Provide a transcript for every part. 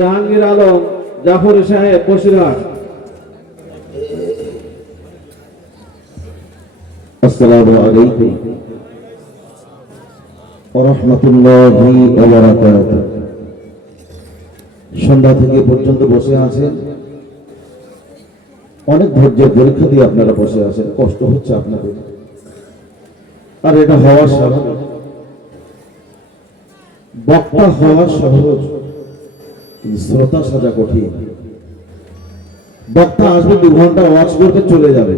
জাহাঙ্গীর আলম জাফর সাহেব বসিরহাট। আসসালামু আলাইকুম ওয়া রাহমাতুল্লাহি ওয়া বারাকাতুহু। সন্ধ্যা থেকে পর্যন্ত বসে আছেন, অনেক ধৈর্যের পরীক্ষা দিয়ে আপনারা বসে আছেন, কষ্ট হচ্ছে আপনাদের, আর এটা হওয়া স্বাভাবিক। বক্তা হওয়া সহজ, কিন্তু শ্রোতা সাজা কঠিন। বক্তা আসবে 2 ঘন্টা ওয়াজ করতে চলে যাবে,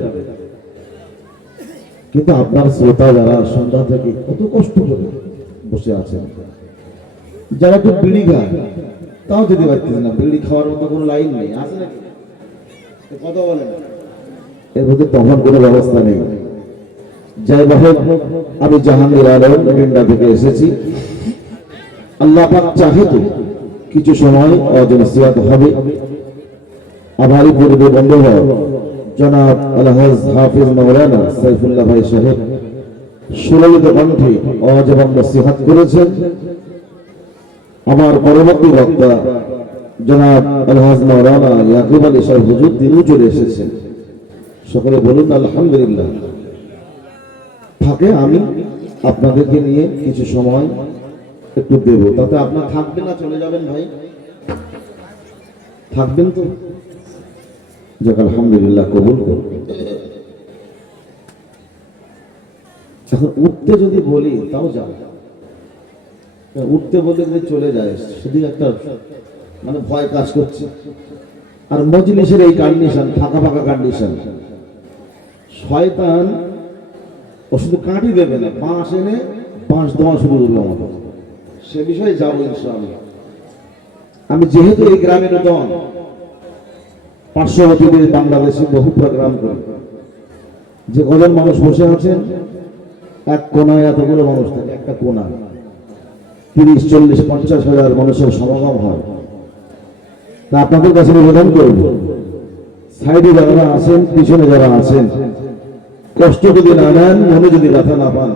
কিন্তু আপনার শ্রোতা যারা সন্ধ্যা থেকে কত কষ্ট করে বসে আছেন, যারা একটু বিড়ি খায় তাও যেতে পারতেছে না, বিড়ি খাওয়ার মতো কোনো লাইন নেই, আছে নাকি? কথা বলেন, এর মধ্যে তখন কোনো ব্যবস্থা নেই। যাই হোক, আমি জাহাঙ্গীর আলম ব্রিন্ডা থেকে এসেছি। আল্লাহ পাক চাহে তো কিছু সময় অজনসিয়াত হবে। আমারই পূর্বে বন্ধুরা জনাব আলহাজ হাফিজ মাওলানা সাইফুল্লাহ ভাই সাহেব সুললিত কণ্ঠে ওয়াজ এবং নসিহত করেছেন। আমার পরবর্তী বক্তা জনাব আলহাজ মাওলানা ইয়াকুব আলী সাহেব হুজুর, তিনিও চলে এসেছেন। সকলে বলুন আলহামদুলিল্লাহ। থাকে আমি আপনাদেরকে নিয়ে কিছু সময় একটু দেব, তাতে আপনার থাকবেন না চলে যাবেন? ভাই থাকবেন তো? যাক আলহামদুলিল্লাহ, কবুল করুন। এখন উঠতে যদি বলি তাও যাবে, উঠতে বলে যদি চলে যায় সেদিন একটা মানে ভয় কাজ করছে। আর মজলিসের এই কন্ডিশন, ফাঁকা ফাঁকা কন্ডিশন, শয়তান ও শুধু কাটি দেবে না, বাঁশ এনে বাঁশ দেওয়া শুরু করবে আমাদের। সে বিষয়ে যাবো ইনশাআল্লাহ। আমি যেহেতু এই গ্রামের নতুন, পার্শ্ববর্তীদের বাংলাদেশে বহু প্রোগ্রাম করি, যে কজন মানুষ বসে আছেন এক কোনায়, এতগুলো মানুষ থাকে একটা কোনা, 30, 40, 50 হাজার মানুষের সমাগম হয়। তা আপনাদের কাছে নিবেদন করব, সাইডে যারা আছেন, পিছনে যারা আছেন, কষ্ট যদি না নেন, মনে যদি ব্যথা না পান,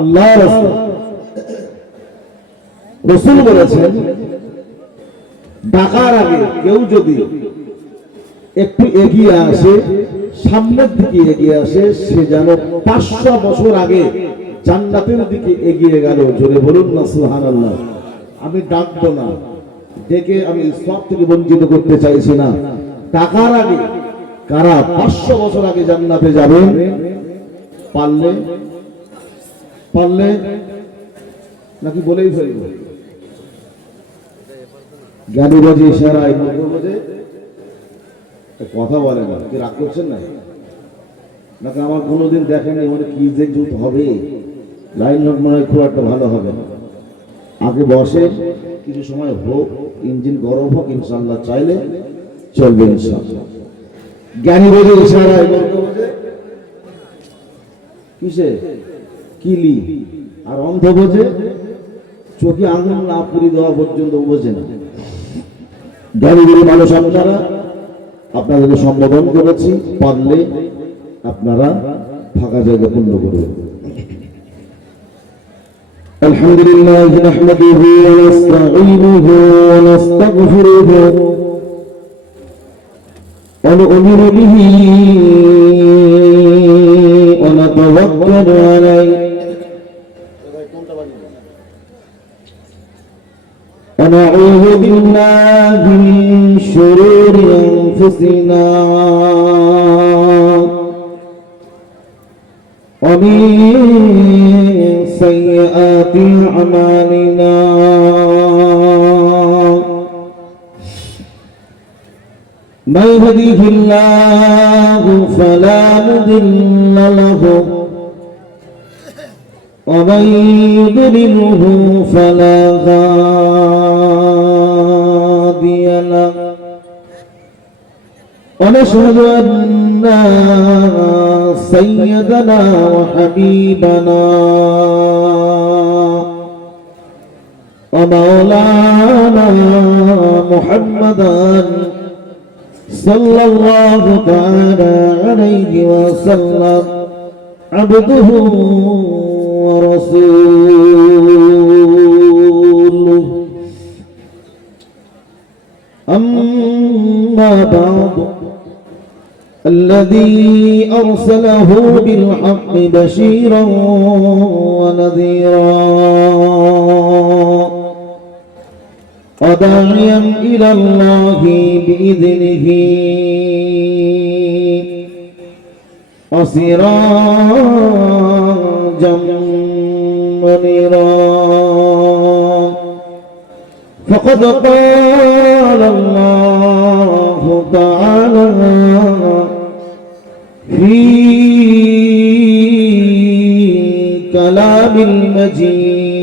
আল্লাহ রাসূল বলেছেন ডাকার আগে কেউ যদি একটু এগিয়ে আসে, সামনের দিকে এগিয়ে আসে, সে যেন 500 বছর আগে জান্নাতের দিকে এগিয়ে গেল। জোরে বলুন না সুবহানাল্লাহ। আমি ডাকবো না, ডেকে আমি সব থেকে বঞ্চিত করতে চাইছি না। টাকার আগে কারা 500 বছর আগে জান্নাতে যাবেন, পারলে পারলে নাকি বলেই ফেলবো? জ্ঞানী বাজে ইশারায় বাজে কথা বলে না, কি রাগ করছেন না? নাকি আমার কোনোদিন দেখেনি মানে কি যে জুত হবে, লাইন মনে হয় খুব একটা ভালো হবে না। আগে বসে কিছু সময় হোক, ইঞ্জিন গরম হোক, ইনশাআল্লাহ চাইলে চলবে ইনশাআল্লাহ। জ্ঞানী বাজে ইশারায় কিসে কিলি, আর অন্ধ বোঝে চোখে আঙুল না পুরি দেওয়া পর্যন্ত বোঝে না। জ্ঞানীগুলি মানুষ আপনারা, আপনাদেরকে সম্বোধন করেছি, পারলে আপনারা ফাঁকা জায়গা পূর্ণ করবেন। আলহামদুলিল্লাহ নাহমাদুহু ওয়া নাস্তাঈনুহু ওয়া নাস্তাগফিরুহু ওয়া নু'মিনু বিহি ওয়া নাতাওয়াক্কালু আলাইহি ونعوذ بالله من شرور أنفسنا ومن سيئات أعمالنا من يهده الله فلا مضل له ومن يضلله فلا هادي له ونشهد أن سيدنا وحبيبنا ومولانا محمدا صلى الله تعالى عليه وسلم عبده ورسوله أما بعد الذي أرسله بالحق بشيرا ونذيرا وداعيا إلى الله بإذنه وسراجا منيرا فقد قال الله تعالى في كلام المجيد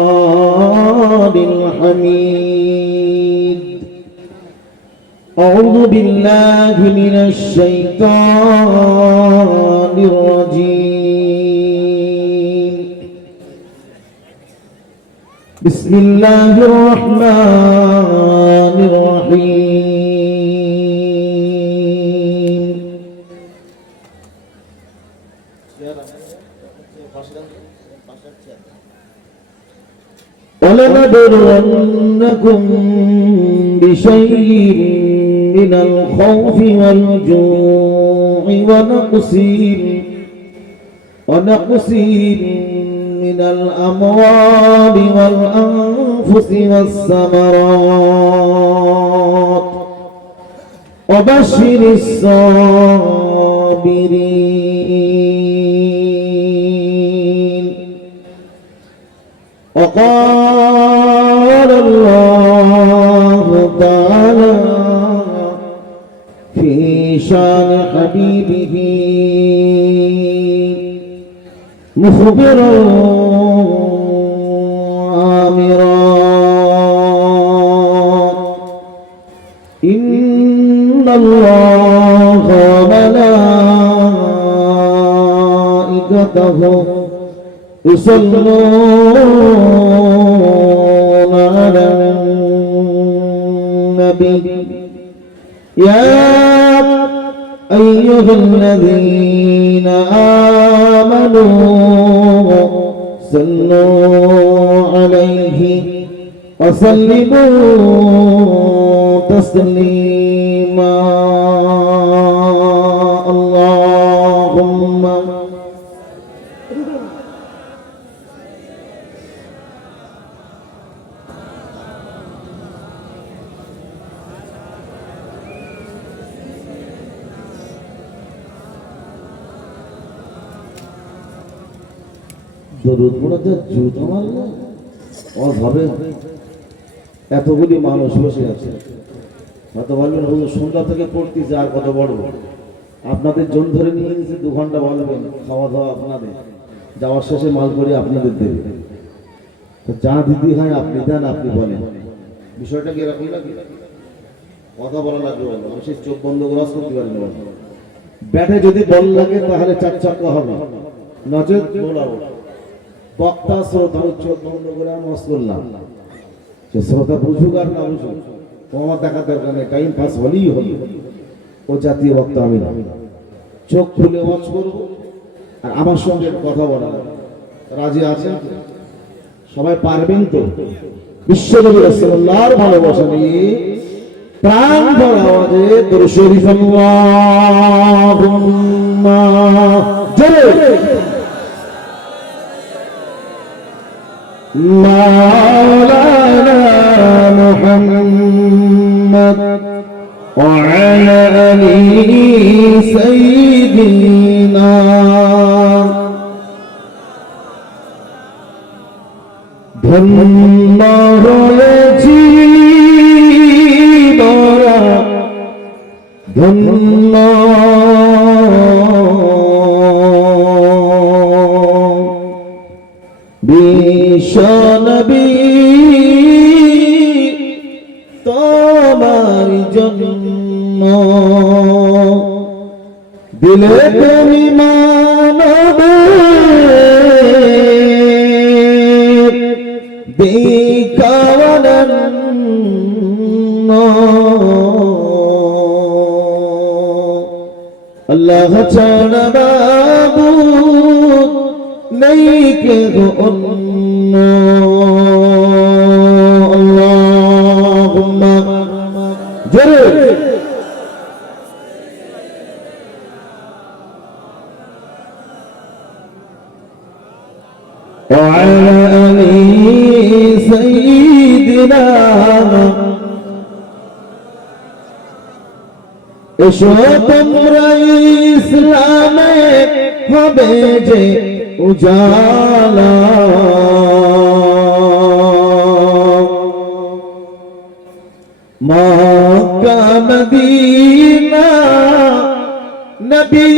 الفرقان الحميد أعوذ بالله من الشيطان الرجيم بسم الله الرحمن الرحيم ولنبلونكم بشيء من الخوف والجوع ونقص من الأموال والأنفس والثمرات وبشر الصابرين وقال الله تعالى في شان حبيبه مخبرا آمرا إن الله وملائكته يصلون على النبي يا أيها الذين آمنوا صلوا عليه وسلموا تسليما اللهم দরুদ পড়াতে জুতা মারলে অভাবে এতগুলি মানুষ বসে আছে হয়তো বলবেন হুজুর সন্ধ্যা থেকে পড়তেছে আর কত বড় আপনাদের জন ধরে নিয়ে গেছে 2 ঘন্টা বলবেন খাওয়া দাওয়া আপনাদের যাওয়ার শেষে মাল করে আপনাদের দেবে তো যা দিতে হয় আপনি দেন আপনি বলেন বিষয়টা কি এরকম নাকি কথা বলা লাগবে আমি সেই চোখ বন্ধ করে করতে পারি না ব্যাটে যদি বল লাগে তাহলে 4 চাক্কা হবে নচেত বোলাবো বক্তা শ্রোতা চোখ বন্ধ করে মস করলাম সে শ্রোতা বুঝুক আর না বুঝুক তোমার দেখা দরকার নেই টাইম পাস হলেই হলো ও জাতীয় বক্তা আমি না চোখ খুলে ওয়াচ করব আর আমার সঙ্গে কথা বলা রাজি আছেন সবাই পারবেন তো বিশ্বনবী রাসূলুল্লাহর ভালোবাসা নিয়ে প্রাণ ভরা আওয়াজে দরুদ শরীফ আল্লাহুম্মা জোরে مولانا محمد وعلى آل سيدنا ধন্য হয়েছি মোরা ধন্য বিশ্বনবী তোমার জন্য দিলে তুমি মানবে দেখাওয়ালেন আল্লাহ ছাড়া বাবুদ নেই কে গো وعلى آل سيدنا এসো তোমরা ইসলামে হবে যে উজালা মক্কা মদিনা নবী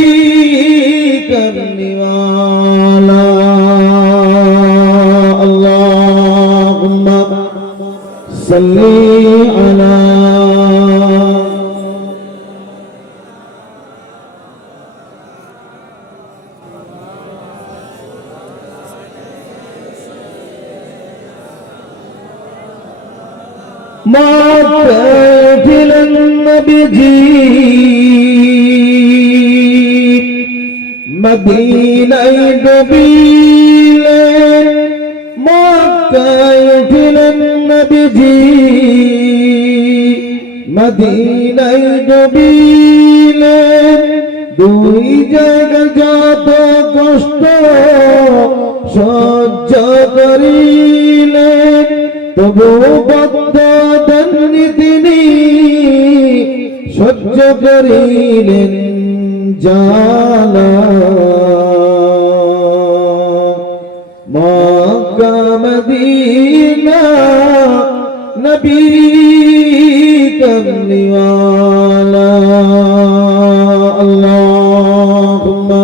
করনিওয়ালা আল্লাহুম্মা সাল্লি আলা مكة النبي مدينة نبيل مكة النبي مدينة نبيل দুই জায়গা যত কষ্ট সহ্য করিলেন তবু বদ্ধ দণ্ডি তিনি সহ্য করিলেন জালা মক্কা মদিনা নবী কমলিওয়ালা আল্লাহুম্মা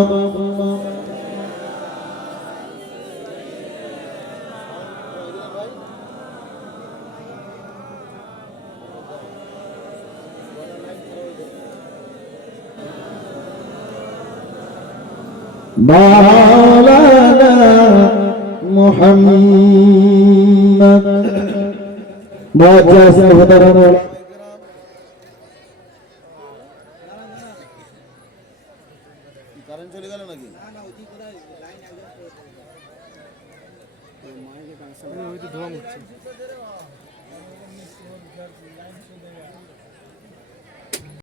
مولانا محمد معجز محترم কারেন্ট চলে গেল নাকি না না ওই কোথায় লাইন একদম তো মাইকে কানেকশন ওই তো ধোয়া হচ্ছে